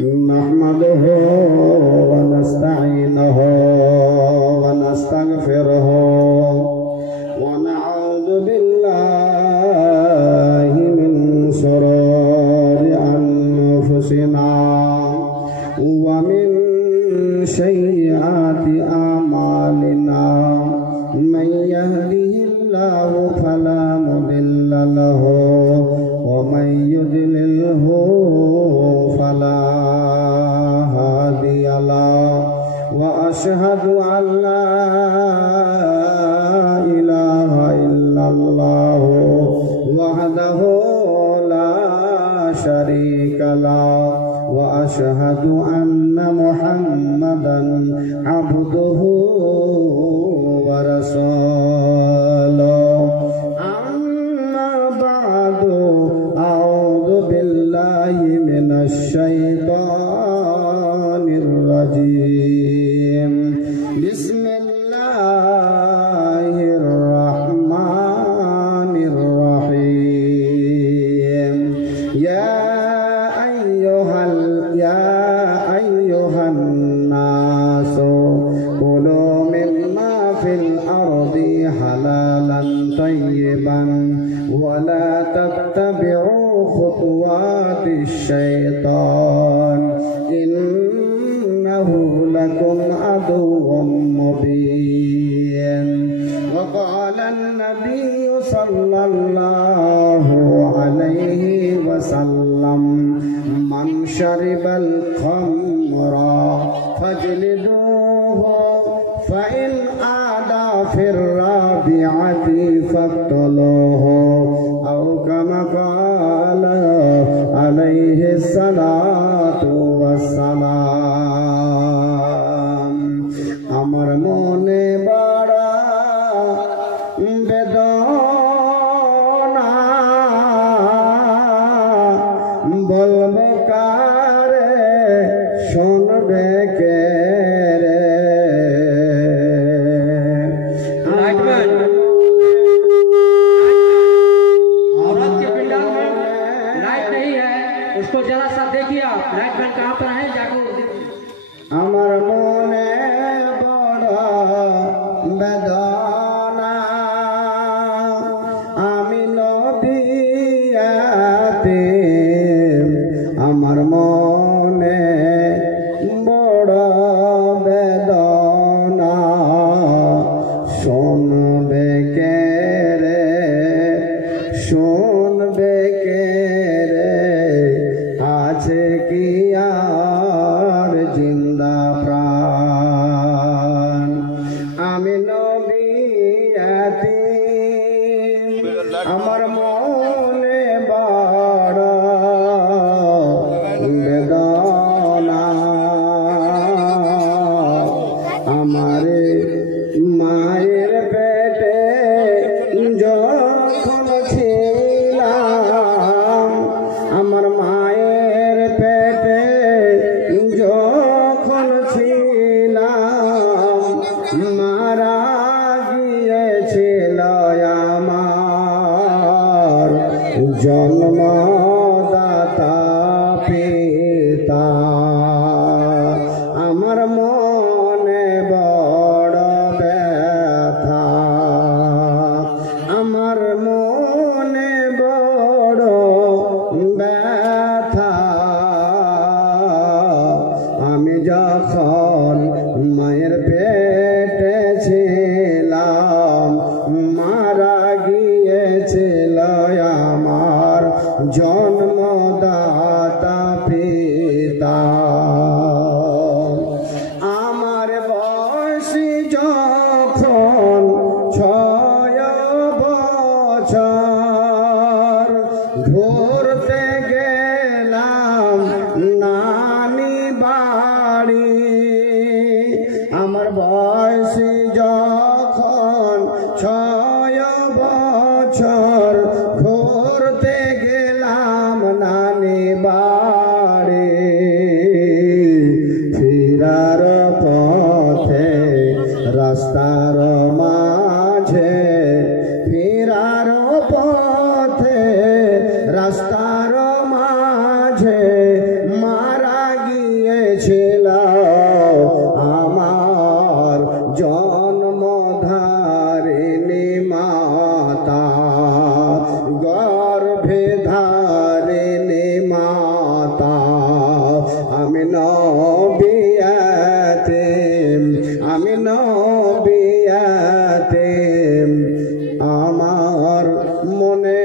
نحمده ونستعينه ونستغفره ونعوذ بالله من شرور أنفسنا ومن سيئات أعمالنا من يهده الله فلا مضل له ومن يضلله فلا هادي له وأشهد أن لا إله إلا الله وحده لا شريك له وأشهد أن محمدا عبده ورسوله أما بعد أعوذ بالله من الشيطان الرجيم بسم الله الرحمن الرحيم يا أيها الناس كلوا مما في الأرض حلالا طيبا ولا تتبعوا خطوات الشيطان إنه لكم عدو مبين وقال النبي صلى الله عليه وسلم من شرب الخمر فاجلدوه فإن عاد في الرابعة فاقتلوه أو كما قال عليه الصلاة والسلام আমার মনে বড় বেদনা বলবো কারে শুনবে কে রে औरत के पिंडाल में लाइट नहीं है, उसको जरा सा देखिए आप। लाइट मैन कहाँ पर है जाको। আমার মনে বড় বেদনা আমি নবী ইয়াতীম আমার মনে বড় বেদনা শুনবে কে রে শুনবে কে রে আছে কি আর জিন্দা প্রাণ আমি নবী ইয়াতীম আমার মনে বড় বেদনা আমারে মায়ের পেটে যখন ছিলাম আমার মায়ের পেটে যখন ছিলাম মারা গিয়েছিল আমার জন্মদাতা পিতা আমার মনে বড় ব্যথা আমার মনে বড় ব্যথা আমি যখন মায়ের পেটে ছিলাম মারা গিয়েছিল আমার জন্মদাতা পিতা আমার বয়স যখন 6 বছর ঘুরতে গেলাম নানি বাড়ি আমার বয়স যখন 6 বছর ঘুরতে গেলাম নানি বাড়ি ফিরার পথে রাস্তার মাঝে ফিরার পথে রাস্তার মাঝে মারা গিয়ে ছিল আমার জন্মধারিণী মাতা, গর্ভে ধারিণী মাতা। আমি নবী এতিম, আমি নবী এতিম, আমার মনে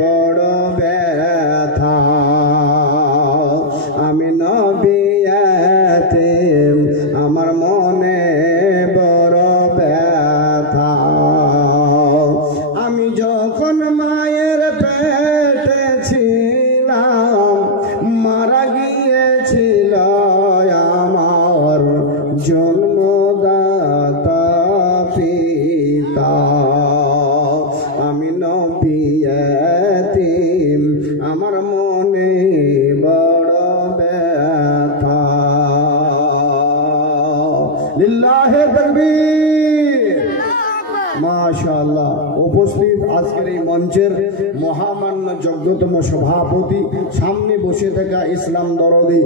বড় ব্যথা। আমি নবী এতিম, আমার মনে বড় ব্যথা। আমি যখন মায়ের পেটে ছিলাম, মারা গিয়েছিল আমার জন্মদাতা পিতা। আমি নবী এতিম, আমার মনে বড় ব্যথা। লিল্লাহে তাকবীর। মাশাআল্লাহ। উপস্থিত আজকের এই মঞ্চের মহামান্য যোগ্যতম সভাপতি, সামনে বসে থাকা ইসলাম দরদি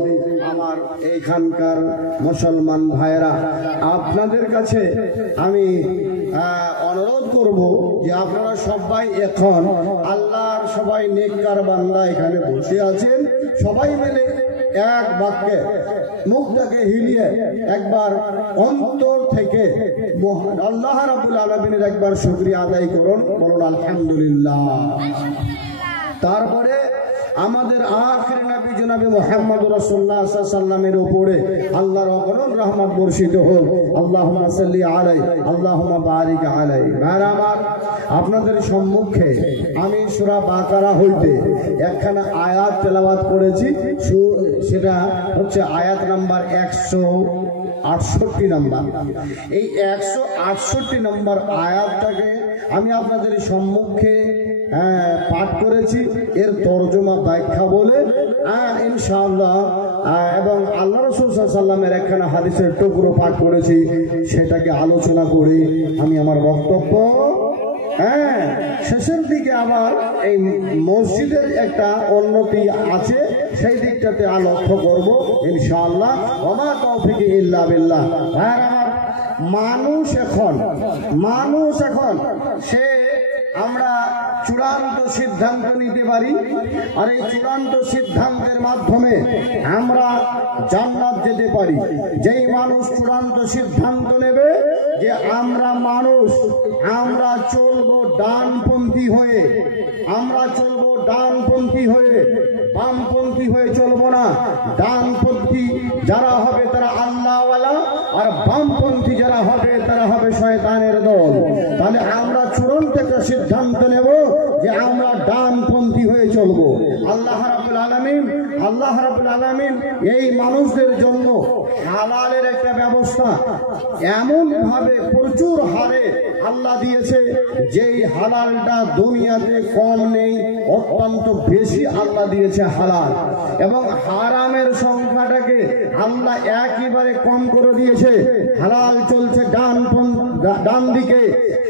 আমার এইখানকার মুসলমান ভাইরা, আপনাদের কাছে আমি অনুরোধ করব যে আপনারা সবাই এখন আল্লাহর সবাই নেককার বান্দা এখানে বসে আছেন, সবাই মিলে এক বাক্যে মুখটাকে হিলিয়ে একবার অন্তর থেকে আল্লাহ রাব্বুল আলামিনের একবার শুকরিয়া আদায় করুন, বলুন আলহামদুলিল্লাহ। তারপরে আমাদের আখির নবী জনাবে মুহাম্মদ রাসূলুল্লাহ সাল্লাল্লাহু আলাইহি ওয়াসাল্লামের উপরে আল্লাহর অগণন রহমত বর্ষিত হোক। আল্লাহুম্মা সাল্লি আলাইহি, আল্লাহুম্মা বারিক আলাইহি। আমার আপনাদের সম্মুখে আমি সূরা বাকারা হইতে একখানা আয়াত তেলাওয়াত করেছি, সেটা হচ্ছে আয়াত নাম্বার 168 নম্বর। এই 168 নম্বর আয়াতটাকে আমি আপনাদের সম্মুখে পাঠ করেছি, এর তর্জমা ব্যাখ্যা বলে ইনশাআল্লাহ, এবং আল্লাহ রাসূল সাল্লাল্লাহু আলাইহি ওয়াসাল্লামের একখানা হাদিসের টুকরো পাঠ করেছি, সেটাকে আলোচনা করে আমি আমার বক্তব্য শেষের দিকে আবার এই মসজিদের একটা উন্নতি আছে সেই দিকটাতে লক্ষ্য করব ইনশাআল্লাহ। ওমা তৌফিক ইল্লা বিল্লাহ। মানুষ এখন সে আমরা চূড়ান্ত সিদ্ধান্ত নিতে পারি, আর এই চূড়ান্ত সিদ্ধান্তের মাধ্যমে আমরা জান্নাত যেতে পারি। যেই মানুষ চূড়ান্ত সিদ্ধান্ত নেবে যে আমরা মানুষ, আমরা চলবো ডানপন্থী হয়ে, আমরা চলবো ডানপন্থী হয়ে, বামপন্থী হয়ে চলবো না। ডানপন্থী যারা হবে তারা আল্লাহওয়ালা, আর বামপন্থী যারা হবে তারা হবে শয়তানের দল। তাহলে আমরা চূড়ান্ত একটা সিদ্ধান্ত নেব যে আমরা ডানপন্থী হয়ে চলবো। আল্লাহ রাব্বুল আলামিন এই মানুষদের জন্য হালালের একটা ব্যবস্থা এমন ভাবে প্রচুর হারে আল্লাহ দিয়েছে, যেই হালালটা দুনিয়াতে কম নেই, অত্যন্ত বেশি আল্লাহ দিয়েছে হালাল। এবং হারামের সংখ্যাটাকে আল্লাহ একেবারে কম করে দিয়েছে। হালাল চলছে ডান দিকে,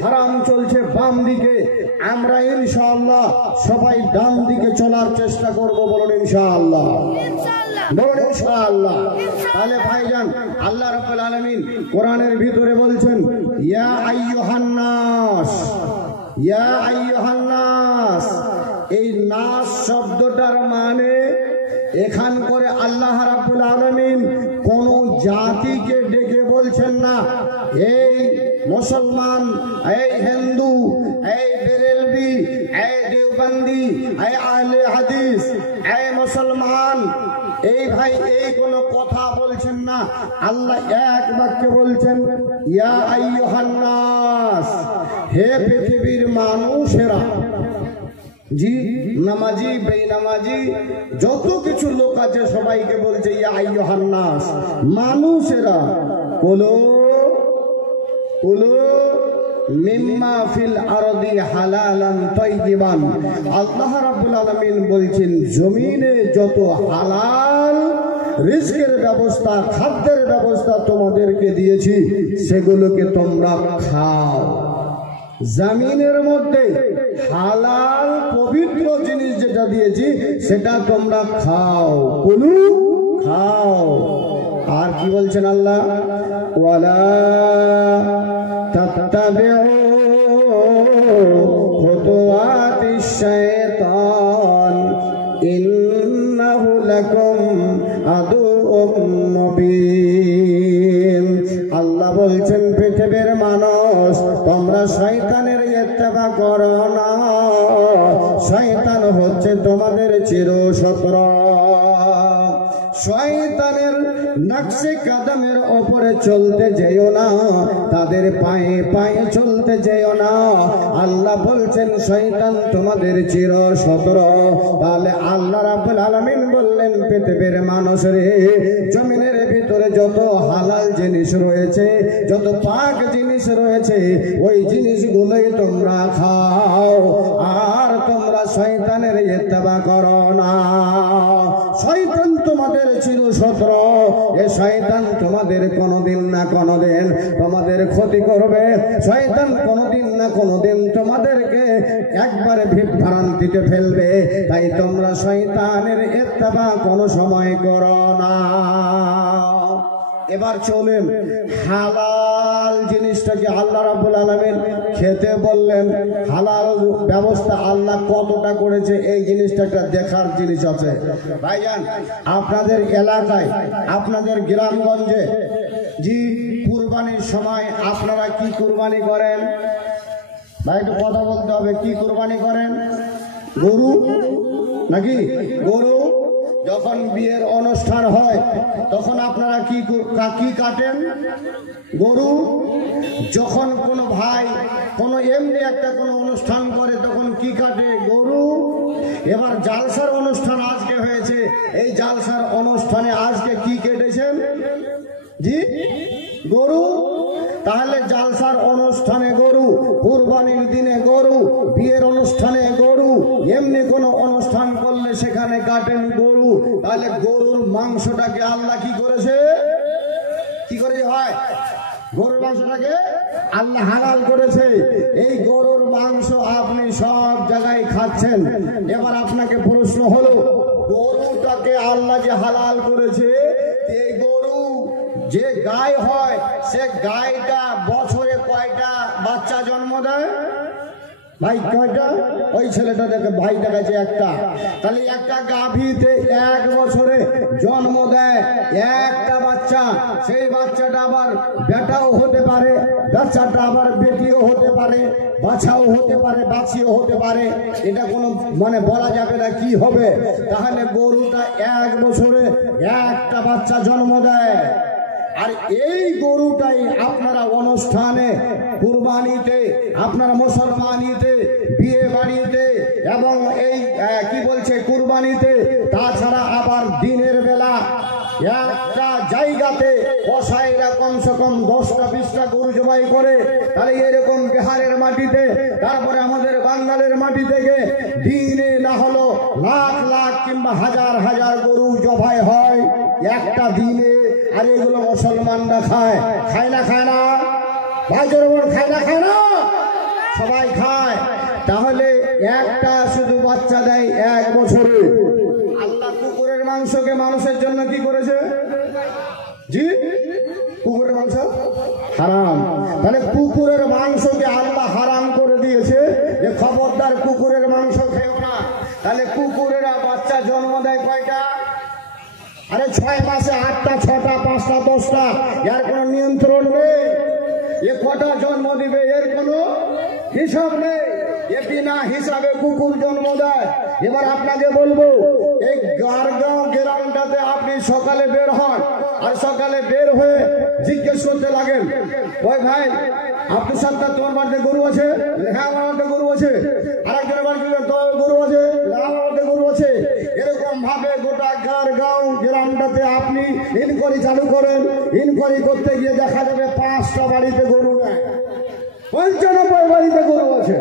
হারাম চলছে বাম দিকে। আমরা ইনশাআল্লাহ সবাই ডান দিকে চলার চেষ্টা করব, বলুন ইনশাআল্লাহ, বলুন ইনশাআল্লাহ। তাহলে ভাইজান, আল্লাহ রাব্বুল আলামিন কোরআনের ভিতরে বলছেন ইয়া আইয়ুহান নাস, ইয়া আইয়ুহান নাস। এই নাস শব্দটার মানে এখান করে আল্লাহ রাব্বুল আলামিন কোন জাতিকে ডেকে বলছেন না, এই মুসলমান, এই হিন্দু, এই বেরেলভি, এই দেওবন্দি, এই আহলে হাদিস, এই মুসলমান, এই ভাই, এই কোন কথা বলছেন না। আল্লাহ এক বাক্যে বলছেন ইয়া আইয়ুহান নাস, হে পৃথিবীর মানুষেরা। জি, নামাজি বেনামাজি যত কিছু লোক আছে সবাইকে বলছে ইয়া আইয়ুহান নাস, মানুষেরা। কুলু কুলু মিম্মা ফিল আরদি হালালান তাইয়িবান। আল্লাহ রাব্বুল আলামিন বলছেন জমিনে যত হালাল রিজকের ব্যবস্থা, খাদ্যের ব্যবস্থা তোমাদেরকে দিয়েছি, সেগুলোকে তোমরা খাও। জমিনের মধ্যে হালাল পবিত্র জিনিস যেটা দিয়েছি সেটা তোমরা খাও। কুলু, খাও। কি বলছেন আল্লাহ, ওয়ালা তাত্তাবিউ খুতুওয়াতিশ শাইতান ইন্নাহু লাকুম আদুউম মুবিন। আল্লাহ বলছেন পৃথিবীর মানুষ তোমরা শয়তানের ইত্তেবা করো না, শয়তান হচ্ছে তোমাদের চিরশত্রু। শয়তানের নকশে কদমের ওপরে চলতে যেও না, তাদের পায়ে পায়ে চলতে যেও না। আল্লাহ বলছেন শয়তান তোমাদের চিরশত্রু। তাহলে আল্লাহ রাব্বুল আলামিন বললেন পৃথিবীর মানুষরে, জমিনের ভিতরে যত হালাল জিনিস রয়েছে, যত পাক জিনিস রয়েছে, ওই জিনিসগুলোই তোমরা খাও, আর তোমরা শয়তানের ইত্তেবা করো না। শয়তান তোমাদের চিরশত্রু। এ শয়তান তোমাদের কোনদিন না কোনদিন তোমাদের ক্ষতি করবে। শয়তান কোনদিন না কোনদিন তোমাদেরকে একবারে বিভ্রান্তিতে ফেলবে। তাই তোমরা শয়তানের ইত্তেবা কোনো সময় করো না। এবার চলেন হালাল জিনিসটাকে আল্লাহ রাব্বুল আলামিন খেতে বললেন। হালাল ব্যবস্থা আল্লাহ কতটা করেছে এই জিনিসটা একটা দেখার জিনিস আছে। ভাইজান, আপনাদের এলাকায়, আপনাদের গ্রামগঞ্জে জি কুরবানির সময় আপনারা কি কুরবানি করেন? ভাই একটু কথা বলতে হবে। কি কুরবানি করেন? গরু নাকি? গরু। যখন বিয়ের অনুষ্ঠান হয় তখন আপনারা কি কাটেন? গরু। যখন কোনো ভাই কোনো এমনি একটা কোনো অনুষ্ঠান করে তখন কি কাটে? গরু। এবার জালসার অনুষ্ঠান আজকে হয়েছে, এই জালসার অনুষ্ঠানে আজকে কি কেটেছেন? জি, গরু। তাহলে জালসার অনুষ্ঠানে গরু, কুরবানির দিনে গরু, বিয়ের অনুষ্ঠানে গরু, এমনি কোন অনুষ্ঠান করলে সেখানে কাটেন গরু। তাহলে গরুর মাংসটাকে আল্লাহ কি করেছে? কি করে হয়? গরুর মাংসটাকে আল্লাহ হালাল করেছে। এই গরুর মাংস আপনি সব জায়গায় খাচ্ছেন। এবার আপনাকে প্রশ্ন হলো, গরুটাকে আল্লাহ যে হালাল করেছে, এই গরু যে গায় হয়, সে গায়টা বছরে কয়টা বাচ্চা জন্ম দেয়? ভাই কয়টা? ওই ছেলেটা দেখে ভাই দেখাচ্ছে একটা। তাহলে একটা গাভীতে এক বছরে জন্ম দেয় একটা বাচ্চা। সেই বাচ্চাটা আবার বেটাও হতে পারে, বাচ্চাটা আবার বেটিও হতে পারে, বাছাও হতে পারে, বাছিও হতে পারে। এটা কোনো মানে বলা যাবে না কি হবে। তাহলে গরুটা এক বছরে একটা বাচ্চা জন্ম দেয়। আর এই গরুটাই আপনারা অনুষ্ঠানে, কুরবানিতে, আপনারা মুসলমানিতে, বিয়ে বাড়িতে এবং এই কি বলছে কুরবানিতে, তাছাড়া আবার দিনের বেলা একটা জায়গাতে কসাইরা কমসে কম 10টা-20টা গরু জবাই করে। তাহলে এরকম বিহারের মাটিতে, তারপরে আমাদের বাঙালির মাটি থেকে দিনে না হলো লাখ লাখ কিংবা হাজার হাজার গরু জবাই হয় একটা দিনে। আর এগুলো মুসলমানরা খায়, খায় না? খায় না? ভাইজোর খায় না? খায় না? সবাই খায়। তাহলে একটা শুধু বাচ্চা দেয় এক বছরে। আল্লাহ কুকুরের মাংসকে মানুষের জন্য কি করেছে? জি, কুকুরের মাংস হারাম। তাহলে কুকুরের মাংসকে আল্লাহ হারাম করে দিয়েছে যে খবরদার কুকুরের মাংস খেও না। তাহলে কুকুরেরা বাচ্চা জন্ম দেয় কয়টা? আরে 6 মাসে 8টা, 6টা, 5টা, 10টা। এর কোনো নিয়ন্ত্রণ নেই। এ কটা জন্ম দিবে এর কোনো হিসাব নেই। এ বিনা হিসাবে কুকুর জন্ম দেয়। এবার আপনাকে বলবো, এই গারগাঁও গ্রামটাতে আপনি সকালে বের হন, আর সকালে বের হয়ে জিজ্ঞেস করতে লাগেন, ওই ভাই আপনার সাথে তোমার বাড়িতে গরু আছে? হ্যাঁ আমার বাড়িতে গরু আছে। আরেকজনের বাড়িতে তোর গরু আছে? আমার বাড়িতে গরু আছে। এরকম ভাবে গোটা গারগাঁও গ্রামটাতে আপনি ইনকোয়ারি চালু করেন। ইনকোয়ারি করতে গিয়ে দেখা যাবে 5টা বাড়িতে গরু নেয়, 95 বাড়িতে গরু আছে।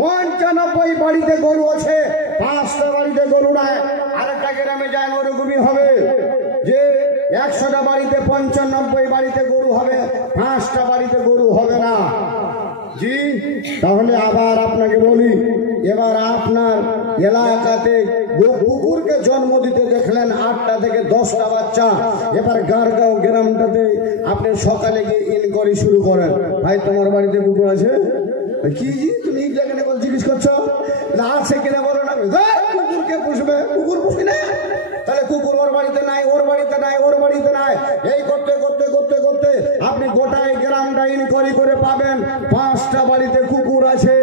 95 বাড়িতে গরু আছে, 5টা বাড়িতে গরু নেয়। আরেকটা গ্রামে যায় ওরকমই হবে যে 100টা বাড়িতে 95 বাড়িতে গরু হবে, 5টা বাড়িতে গরু হবে না। জি, তাহলে আবার আপনাকে বলি, এবার আপনার এলাকাতে কুকুরকে জন্ম দিতে দেখলেন 8টা থেকে 10টা বাচ্চা। এবার গারগাঁও গ্রামটাতে আপনি সকালে গিয়ে ইনকোয়ারি শুরু করেন, ভাই তোমার বাড়িতে কুকুর আছে? কি তুমি যেখানে জিজ্ঞেস করছো না আছে কিনা বলো না। কুকুরকে পুষবে, কুকুর পুষি না, তাহলে কুকুর ওর বাড়িতে নাই, ওর বাড়িতে নাই, ওর বাড়িতে নাই। এই করতে করতে করতে করতে আপনি গোটায় গ্রামটা ইনকোয়ারি করে পাবেন 5টা বাড়িতে কুকুর আছে,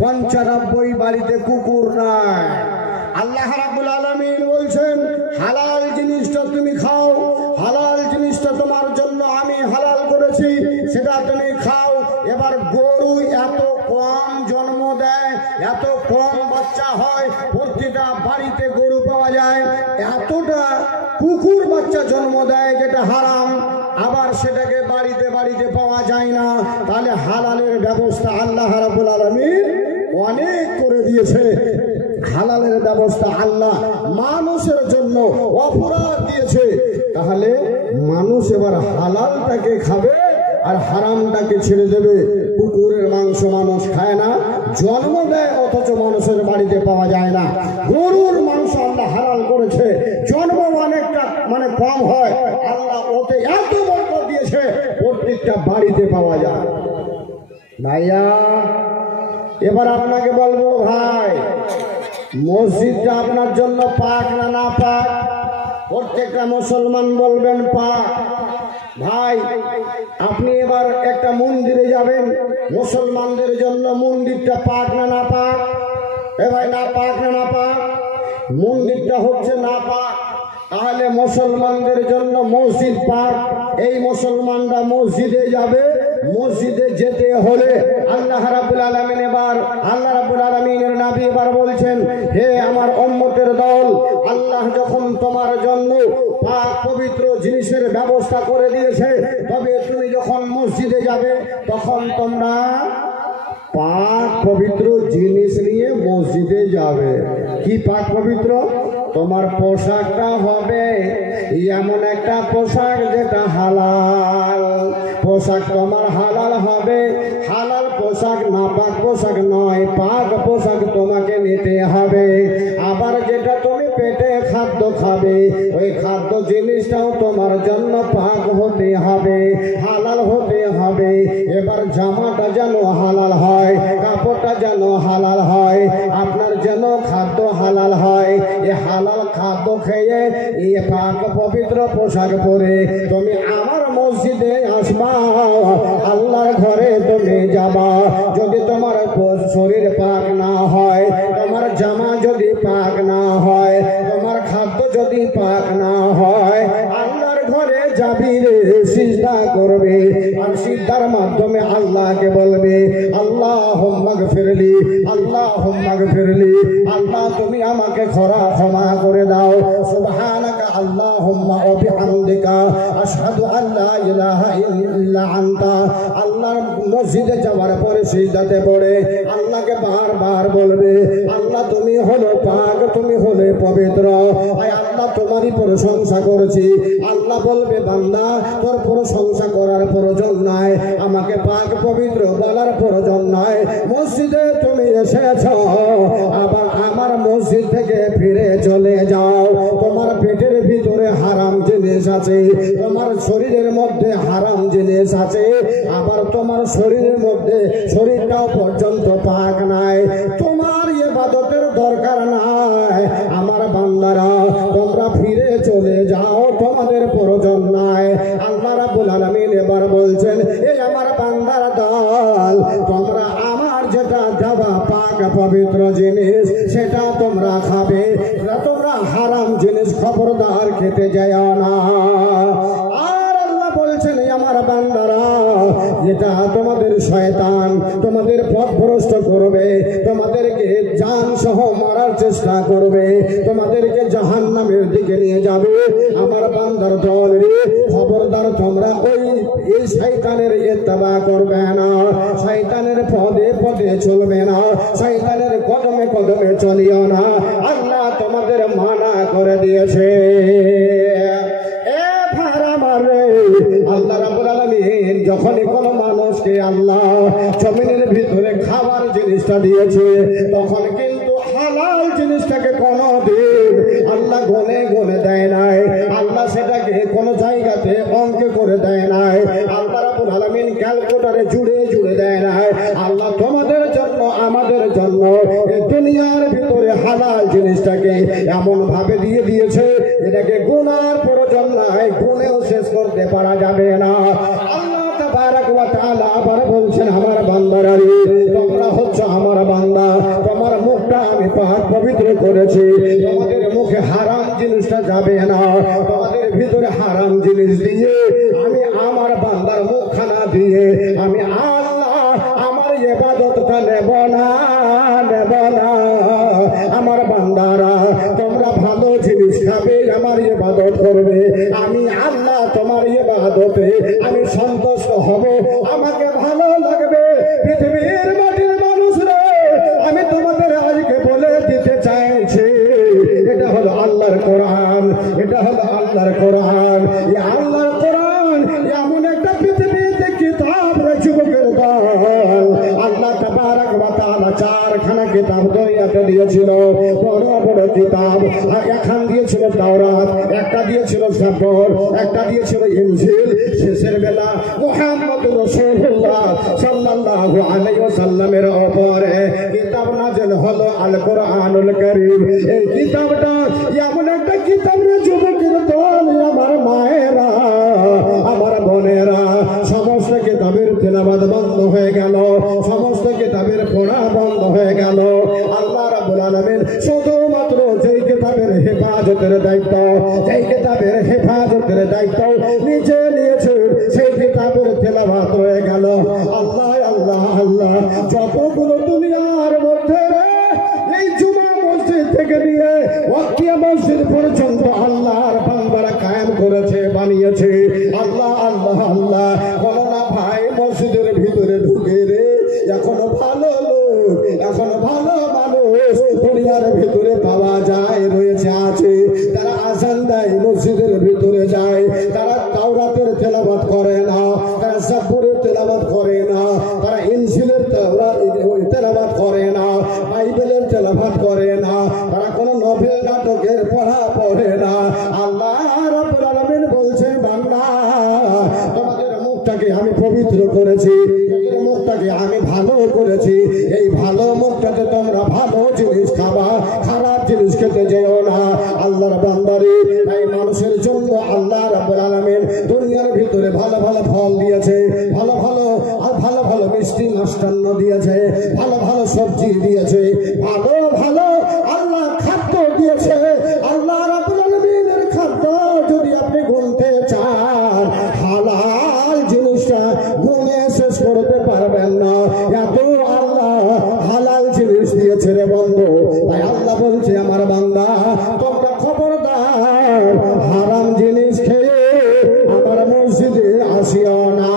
95 বাড়িতে কুকুর নাই। আল্লাহ রাব্বুল আলামিন বলছেন হালাল জিনিসটা তুমি খাও, হালাল জিনিসটা তোমার জন্য আমি হালাল করেছি, সেটা তুমি খাও। এবার গরু এত কম জন্ম দেয়, এত কম বাচ্চা হয়, প্রতিটা বাড়িতে গরু পাওয়া যায়, এতটা কুকুর বাচ্চা জন্ম দেয় যেটা হারাম, আবার সেটাকে বাড়িতে বাড়িতে পাওয়া যায় না। তাহলে হালালের ব্যবস্থা আল্লাহ রাব্বুল আলামিন অনেক করে দিয়েছে। হালালের ব্যবস্থা আল্লাহ মানুষের জন্য অপরাধ দিয়েছে। তাহলে মানুষ এবার হালালটাকে খাবে আর হারামটাকে ছেড়ে দেবে। কুকুরের মাংস মানুষ খায় না, জন্ম দেয় অথচ মানুষের বাড়িতে পাওয়া যায় না। গরুর মাংস আল্লাহ হালাল করেছে, জন্ম অনেকটা কম হয়, আল্লাহ ওতে এত বরকত দিয়েছে প্রত্যেকটা বাড়িতে পাওয়া যায়। ভাইয়া এবার আপনাকে বলবো, ভাই মসজিদটা আপনার জন্য পাক না না পাক? প্রত্যেকটা মুসলমান বলবেন পাক। ভাই আপনি এবার একটা মন্দিরে যাবেন, মুসলমানদের জন্য মন্দিরটা পাক না না পাক? এ ভাই না পাক না না পাক? মন্দিরটা হচ্ছে না পাক, তাহলে মুসলমানদের জন্য মসজিদ পাক। এই মুসলমানরা মসজিদে যাবে, মসজিদে যেতে হলে আল্লাহ রাব্বুল আলামিন এবার আল্লাহ রাব্বুল আলামিনের নবী এবার বলছেন, হে আমার উম্মতের দল, আল্লাহ যখন তোমার জন্য পাক পবিত্র জিনিসের ব্যবস্থা করে দিয়েছে, তবে তুমি যখন মসজিদে যাবে তখন তোমরা পাক পবিত্র জিনিস নিয়ে মসজিদে যাবে। কি পাক পবিত্র? তোমার পোশাকটা হবে এমন একটা পোশাক যেটা হালাল পোশাক, তোমার হালাল হবে। হালাল পোশাক নাপাক পোশাক নয়, পাক পোশাক তোমাকে নিতে হবে। আবার যেটা তুমি পেটে খাদ্য খাবে, ওই খাদ্য জিনিসটাও তোমার জন্য পাক হতে হবে, হালাল হতে হবে। এবার জামাটা যেন হালাল হয়, কাপড়টা যেন হালাল হয়, আপনার যেন খাদ্য হালাল হয়। এ হালাল খাদ্য খেয়ে এ পাক পবিত্র পোশাক পরে তুমি আমার মসজিদে আসবা, আল্লাহর ঘরে তুমি যাবা। যদি তোমার শরীর পাক না হয়, তোমার জামা যদি পাক না হয়, তোমার খাদ্য যদি পাক না হয়, আল্লাহর ঘরে যাবি রে, সিজদা করবে, আর সিজদার মাধ্যমে আল্লাহকে বলবে আল্লাহুম্মা গফিরলি, আল্লাহুম্মা গফিরলি, আল্লাহ তুমি আমাকে ক্ষমা করে দাও। সুবহানাকা আল্লাহুম্মা ওয়া বিহামদিকা আশহাদু আল্লা ইলাহা ইল্লা আনতা। আল্লাহর মসজিদে যাওয়ার পরে সিজদাতে পড়ে আল্লাহকে বারবার বলবে আল্লাহ তুমি হলো পাক, তুমি হলে পবিত্র, আল্লাহ তোমারই প্রশংসা করছি। আল্লাহ বলবে বান্দা তোর প্রশংসা করার প্রয়োজন নাই, আমাকে পাক পবিত্র বলার প্রয়োজন নাই। মসজিদে তুমি এসেছ, আবার আমার মসজিদ থেকে ফিরে চলে যাও। তোমার পেটের ভিতরে হারাম জিনিস আছে, তোমার শরীরের মধ্যে হারাম জিনিস আছে, আবার তোমার শরীরের মধ্যে শরীরটাও পর্যন্ত পাক নাই, তোমার ইবাদতের দরকার নাই। আমার বান্দারা তোমরা ফিরে চলে যাও, তোমাদের প্রয়োজন নাই। আল্লাহ রাব্বুল আলামিন এবার বলছেন এই আমার বান্দার দল, তোমরা আমার যেটা দেওয়া পাক পবিত্র জিনিস সেটা তোমরা খাবে, তোমরা হারাম জিনিস খবরদার খেতে যায় না। আর আল্লাহ বলছেন আমার বান্দারা যেটা তোমাদের শয়তান তোমাদের পথভ্রষ্ট করবে, তোমাদেরকে জান সহ মারার চেষ্টা করবে, তোমাদেরকে জাহান্নামের দিকে নিয়ে যাবে, আমার বান্দার দল রে খবরদার তোমরা এই শয়তানের ইত্তেবা করবে না, শয়তানের পদে পদে চলবে না, শয়তানের কদমে কদমে চলিও না। আল্লাহ তোমাদের মানা করে দিয়েছে। আল্লাহ রাব্বুল আলামিন যখনই কোনো মানুষকে আল্লাহ জমিনের ভিতরে খাবার জিনিসটা দিয়েছে, তখন কিন্তু হালাল জিনিস জিনিসটাকে কোনদিন আল্লাহ গনে গনে দেয় নাই, আল্লাহ সেটাকে কোনো জায়গাতে অঙ্কে করে দেয় নাই, আল্লাহ রাব্বুল আলামিন ক্যালকুলেটরে জুড়ে জুড়ে দেয় নাই। আল্লাহ তোমাদের জন্য আমাদের জন্য এই দুনিয়ার ভিতরে হালাল জিনিসটাকে এমন ভাবে দিয়ে দিয়েছে এটাকে গুনার প্রয়োজন নাই, গুনেও শেষ করতে পারা যাবে না। আল্লাহ তাবারক ওয়া তাআলা আবার বলছেন, আমার বান্দারা রে, তোমরা হচ্ছে আমার বান্দা, তোমার মুখটা আমি পাক পবিত্র করেছি, তোমাদের মুখে হারাম জিনিসটা যাবে না, তোমাদের ভিতরে হারাম জিনিস দিয়ে আমি আমার বান্দার মুখখানা দিয়ে আমি আল্লাহ আমার ইবাদতটা নেব না। আমার বান্দারা তোমরা ভালো জিনিস খাবে, আমার ইবাদত করবে, আমি আল্লাহ তোমার ইবাদতে আমি সন্তুষ্ট হব, আমাকে ভালো লাগবে। পৃথিবীর মাটির মানুষরা আমি তোমাদের আজকে বলে দিতে চাইছি, এটা হলো আল্লাহর কোরআন, এটা হলো আল্লাহর কোরআন। এই আল্লাহর কোরআন এমন একটা পৃথিবীতে কিতাব যুবকের দল আল্লাহ তাবারক ওয়া তাআলা চারখানা কিতাব দুনিয়াতে দিয়েছিল, বড় বড় কিতাব। একখান দিয়েছিল তাওরাত, একটা দিয়েছিল জাবর, একটা দিয়েছিল ইনজিল। শেষের বেলা মুহাম্মদুর রাসূলুল্লাহ সাল্লাল্লাহু আলাইহি ওয়াসাল্লামের উপরে কিতাব নাযিল হলো আল কোরআনুল কারীম। এই কিতাবটা এমন একটা কিতাব রে যুবকের দল, আমার মায়েরা, আমার বোনেরা, সমস্ত কিতাবের তেলাওয়াত বন্ধ হয়ে গেল, সমস্ত কিতাবের পড়া বন্ধ হয়ে গেল। আল্লাহ রাব্বুল আলামিন শুধুমাত্র যেই কিতাবের হেফাজতের দায়িত্ব, যেই কিতাবের হেফাজতের দায়িত্ব নিজে নিয়েছে, সেই কিতাবের তেলাওয়াত হয়ে গেল। আল্লাহ আল্লাহ আল্লাহ, যতগুলো দুনিয়ার মধ্যে এই জুমা মসজিদ থেকে নিয়ে ওয়াকিয়া মসজিদ পর্যন্ত আল্লাহর বান্দারা কায়েম করেছে, বানিয়েছে। আল্লাহ আল্লাহ আল্লাহ, বলো না ভাই মসজিদের ভিতরে ঢুকে রে এখনো ভালো লোক, এখনো ভালো মানুষ দুনিয়ার ভিতরে পাওয়া যায়, রয়েছে, আছে। তারা আযান দেয়, মসজিদের ভিতরে যায়, তারা তাওরাতের তেলাওয়াত করে না, তারা জাবুরের তেলাওয়াত করে না, তারা ইনজিলের তেলাওয়াত করে না, বাইবেলের তেলাওয়াত করে না, তারা কোনো নভেল নাটকের পড়া পড়ে না। আল্লাহ রাব্বুল আলামিন বলছেন, বান্দা তোমাদের মুখটাকে আমি পবিত্র করেছি, তোমাদের মুখটাকে আমি ভালো করেছি, এই ভালো মুখটাতে তোমরা ভালো জিনিস খাবা, খারাপ জিনিস খেতে যেও না। আল্লাহর বান্দারে, এই মানুষের জন্য আল্লাহ রাব্বুল আলামিন দুনিয়ার ভিতরে ভালো ভালো ফল দিয়েছে, ভালো ভালো আর ভালো ভালো মিষ্টি মিষ্টান্ন দিয়েছে, ভালো ভালো সবজি দিয়েছে, ভালো ভালো আল্লাহ খাদ্য দিয়েছে। আল্লাহ রাব্বুল আলামিনের খাদ্য যদি আপনি গুনতে চান, হালাল জিনিসটা গুনে শেষ করতে পারবেন না, এত আল্লাহ হালাল জিনিস দিয়েছে রে বন্ধু। তাই আল্লাহ বলছে, আমার বান্দা তোমরা খবরদার হারাম জিনিস খেয়ে আমার মসজিদে আসিও না।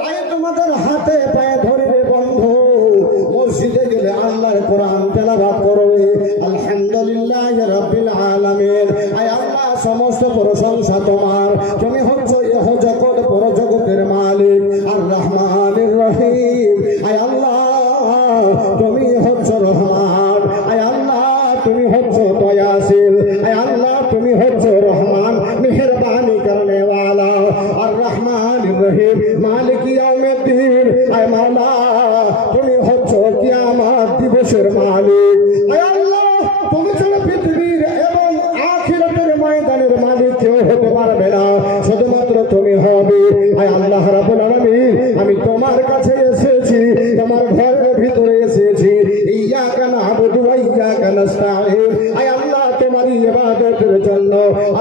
তাই তোমাদের হাতে পায়ে ধরে রে বন্ধু, মসজিদে গেলে আল্লাহর কোরআন তেলাওয়াত করবে। আলহামদুলিল্লাহ রাব্বিল আলামিন। আয় আল্লাহ, সমস্ত প্রশংসা তোমার, তুমি হচ্ছ ইহ জগৎ পরজগতের মালিক, আর রহমানির রহিম। আয় আল্লাহ, তুমি হচ্ছ রহমান, আয় আল্লাহ তুমি হচ্ছ দয়াশীল, আয় আল্লাহ তুমি হচ্ছ রহমান মেহেরবানি করনে ওয়ালা, আর রহমানির রহিম মালিক ইয়াউমিদ্দিন। আয় মাওলা, তুমি হচ্ছ কিয়ামত দিবসের মালিক। আয় আল্লাহ, তুমি ছাড়া পৃথিবীর এবং আখিরাতের ময়দানের মালিক কেউ হতে পারবে না, শুধুমাত্র তুমি হবে। আয় আল্লাহ রাব্বুল আলামিন, আমি তোমার কাছে এসেছি, তোমার ঘরের ভিতরে এসেছি। ইয়াকা না'বুদু ওয়া ইয়াকা নাস্তাঈন। আয় আল্লাহ, তোমার ইবাদতের জন্য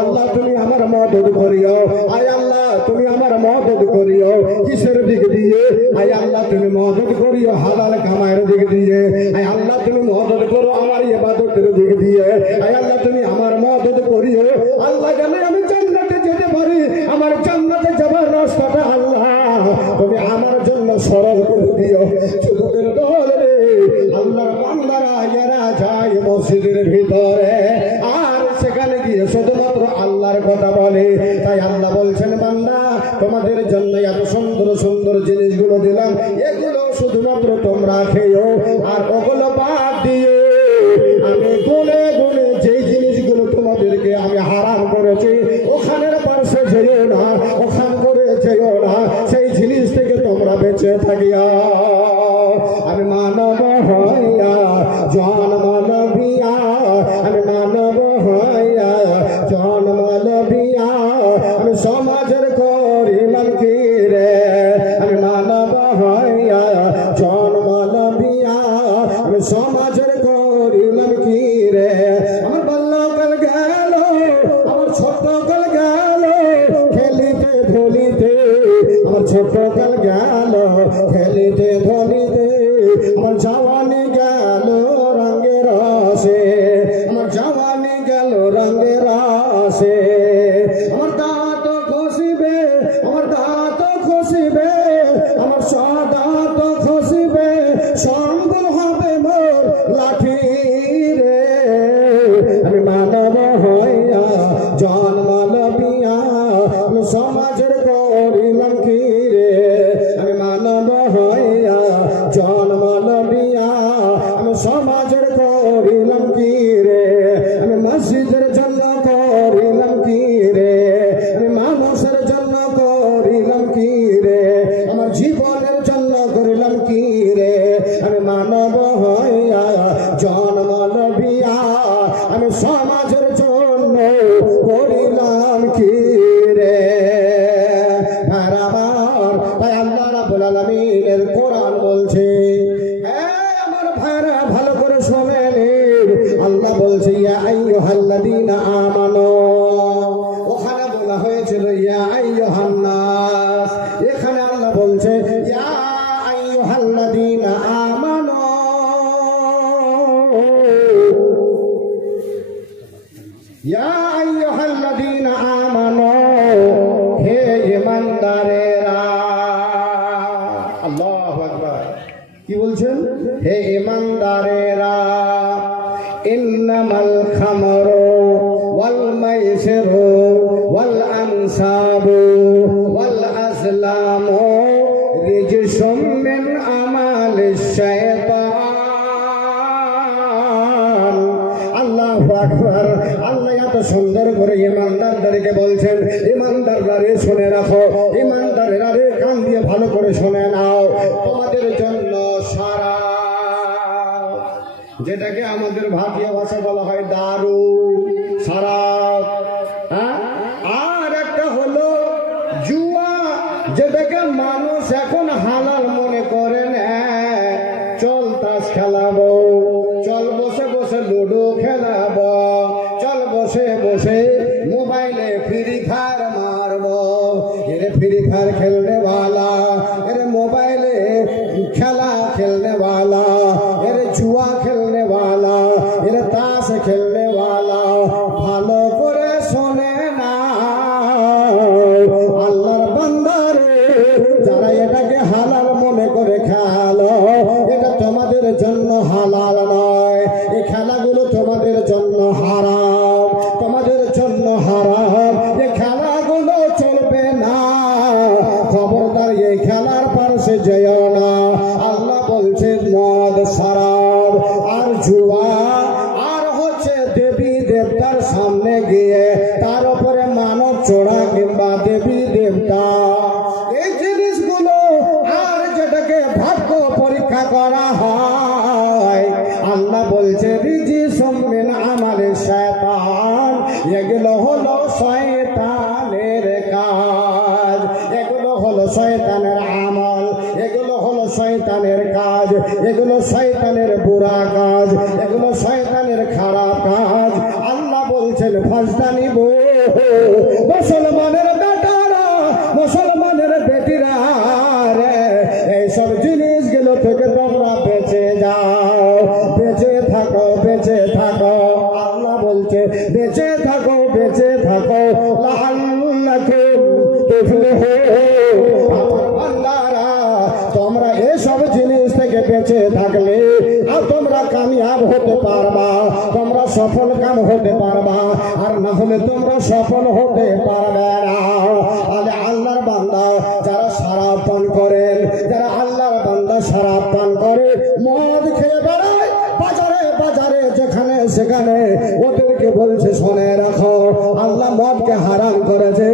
আল্লাহ তুমি আমার মদদ করিও। আয় আল্লাহ, তুমি আমার মদদ করিও। কিসের দিক দিয়ে? আয় আল্লাহ, তুমি মদদ করিও হালাল কামাইয়ের দিক দিয়ে। আয় আল্লাহ, তুমি মদদ করো আমার ইবাদতের দিক দিয়ে। আয় আল্লাহ, তুমি আমার মদদ করিও আল্লাহ, জানে আমি জান্নাতে যেতে পারি, আমার জান্নাতে যাবার রাস্তাটা আল্লাহ তুমি আমার জন্য সরল করে দিও। যুবকের দল রে, আল্লাহর বান্দারা এরা যায় মসজিদের ভিতরে, আর সেখানে গিয়ে শুধুমাত্র আল্লাহর কথা বলে। তাই আল্লাহ বলছেন, বান্দা তোমাদের জন্য এত সুন্দর সুন্দর জিনিসগুলো দিলাম, এগুলো শুধুমাত্র মাত্র তোমরা খেয়েও, আর ওগুলো বাদ দিয়ে আমি গুনে গুনে যে জিনিসগুলো তোমাদেরকে আমি হারাম করেছি ওখানের পাশে যেও না, ওখান করে যেও না, সেই জিনিস থেকে তোমরা বেঁচে থাকিয়া। আমি মানব হইয়া জন্ম লবিয়া, আমি মানব হইয়া জন্ম লবিয়া, আমি সমাজের করিলাম কি রে, আমি মানব হইয়া জন্ম লবিয়া, আমি সমাজের করিলাম কি রে। আমার বাল্যকাল গেল, আমার ছোটকাল গেল খেলিতে ধলিতে, আমার ছোটকাল গেল খেলিতে ধলিতে, আমার জওয়ানি গেল রঙের রসে, আমার জওয়ানি গেল রঙের রসে। আমার দাঁত খসিবে, আমার দাঁত খসিবে, আমার দাঁত খসিবে, সম্বল হবে মোর লাঠি রে। আমি মানব হইয়া জন্ম লবিয়া, আমি সমাজের করিলাম কি রে, আমি মানব হইয়া জন্ম লবিয়া, আমি সমাজের করিলাম কি রে, আমি মসজিদের জন্য করিলাম কি রে, আমি মানুষের জন্য করিলাম কি রে, আমার জীবনের জন্য করিলাম কি রে। আমি মানব হইয়া জন্ম লবিয়া, আমি সমাজের জন্য করিলাম কি রে। আমার তাই আল্লাহ রাব্বুল আলামিনের কোরআন বলছে, আমার ভাইরা ভালো করে শোনেন, আল্লাহ বলছে ইয়া আইয়ুহাল্লাযীনা আমানু, ওখানে বলা হয়েছিল ইয়া আইয়ুহান নাস, এখানে আল্লাহ বলছে ইয়া আইয়ুহাল্লাযীনা আমানু। ইয়া আইয়ুহাল্লাযীনা আমানু, হে ঈমানদারেরা। আল্লাহু আকবার, কি বলছেন? হে ঈমানদারেরা, ইন্নামাল খামরু ওয়াল মাইসিরু ওয়াল আনসাবু ওয়াল আজলামু রিজসুম মিন আমালিশ শাইতান। আল্লাহু আকবার। আল্লাহ এত সুন্দর করে ঈমানদারদেরকে বলছেন, ঈমানদাররা রে শুনে রাখো, ঈমানদারেরা রে কান দিয়ে ভালো করে শুনে নাও, তোমাদের জন্য সারা, যেটাকে আমাদের ভারতীয় ভাষা বলা হয় দারু, শরাব, আর একটা হলো জুয়া, যেটাকে মানুষ এখন হালাল মনে করেন। চল তাস খেলাবো, চল বসে বসে লুডো খেলাবো, চল বসে বসে মোবাইলে ফ্রি ফায়ার মারবো। এর ফ্রি ফায়ার খেলনে वाला, এর মোবাইলে খেলা খেলনে वाला, এর জুয়া খেলনে वाला, এর তাস খেলনে वाला, ভালো করে শোনে না আল্লাহর বান্দারে, যারা এটাকে হালাল মনে করে খেলো, এটা তোমাদের জন্য হালাল নয়, এই খেলাগুলো তোমাদের জন্য হারাম, তোমাদের জন্য হারাম, এই খেলাগুলো চলবে না, খবরদার এই খেলার পাশে যেও না। আল্লাহ বলছে মদ, শরাব আর জুয়া আর হচ্ছে দেবী দেবতার সামনে গিয়ে তার উপরে মানব চড়া কিংবা দেবী দেবতা, এই জিনিসগুলো আর যেটাকে ভাগ্য পরীক্ষা করা হয়, আল্লাহ বলছে রিজসুম মিন আমালিশ শাইতান, এগুলো হলো শয়তানের কাজ, এগুলো হলো শয়তানের আমল, এগুলো হলো শয়তানের কাজ, এগুলো শয়তানের বুরা কাজ, এগুলো শয়তানের খারাপ কাজ। আল্লাহ বলছেন ফাজতানিবু, মুসলমানের বেটারা, মুসলমানের বেটিরা রে, এইসব জিনিসগুলো থেকে তোমরা বেঁচে যাও, বেঁচে থাকো, বেঁচে থাকো। আল্লাহ বলছে বেঁচে থাকো, বেঁচে থাকো, লাআল্লাকুম তুফলিহুন। বান্দারা, তোমরা এসব জিনিস থেকে বেঁচে থাকলে আর তোমরা কামিয়াব হতে পারবা, তোমরা সফল কাম হতে পারবা, আর না হলে তোমরা সফল হতে পারবে না। আল্লাহর বান্দা যারা শরাব পান করেন, যারা আল্লাহর বান্দা শরাব পান করে, মদ খেয়ে বেড়ায় বাজারে বাজারে যেখানে সেখানে। ওদেরকে বলছে শুনে রাখো, আল্লাহ মদকে হারাম করেছে।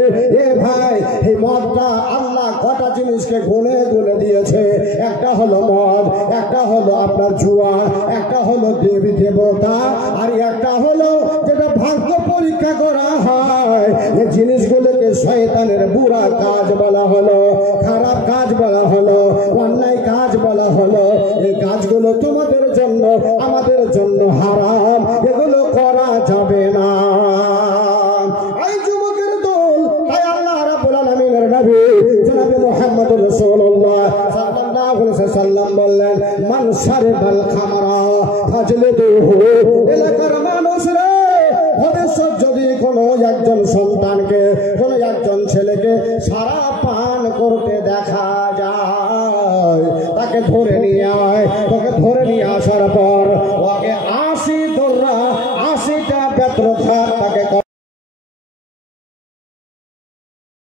এ ভাই, এই মদটা আল্লাহ কটা জিনিসকে গুনে গুনে দিয়েছে। একটা হলো মদ, একটা হলো আপনার জুয়া, একটা হলো দেবী দেবতা, আর একটা হলো যেটা ভাগ্য পরীক্ষা করা হয়। এই জিনিসগুলোকে শয়তানের বুড়া কাজ বলা হলো, খারাপ কাজ বলা হলো, অন্যায় কাজ বলা হলো। এই কাজগুলো তোমাদের জন্য আমাদের জন্য হারাম, এগুলো করা যাবে না। এই যুবকের দল, তাই আল্লাহ রাব্বুল আলামিনের নবী জনাবে মুহাম্মদুর রাসূলুল্লাহ সাল্লাল্লাহু আলাইহি ওয়াসাল্লাম বললেন, মান শারিবাল খামরা ফাজলিদুহু। এলাকার মানুষরা, ভবিষ্যৎ যদি কোনো একজন সন্তানকে, কোনো একজন ছেলেকে সারা পান করতে দেখা যায়, তাকে ধরে নিয়ে আয়। তোকে ধরে নিয়ে আসার পর ওকে 80 দোররা 80টা বেত্র তাকে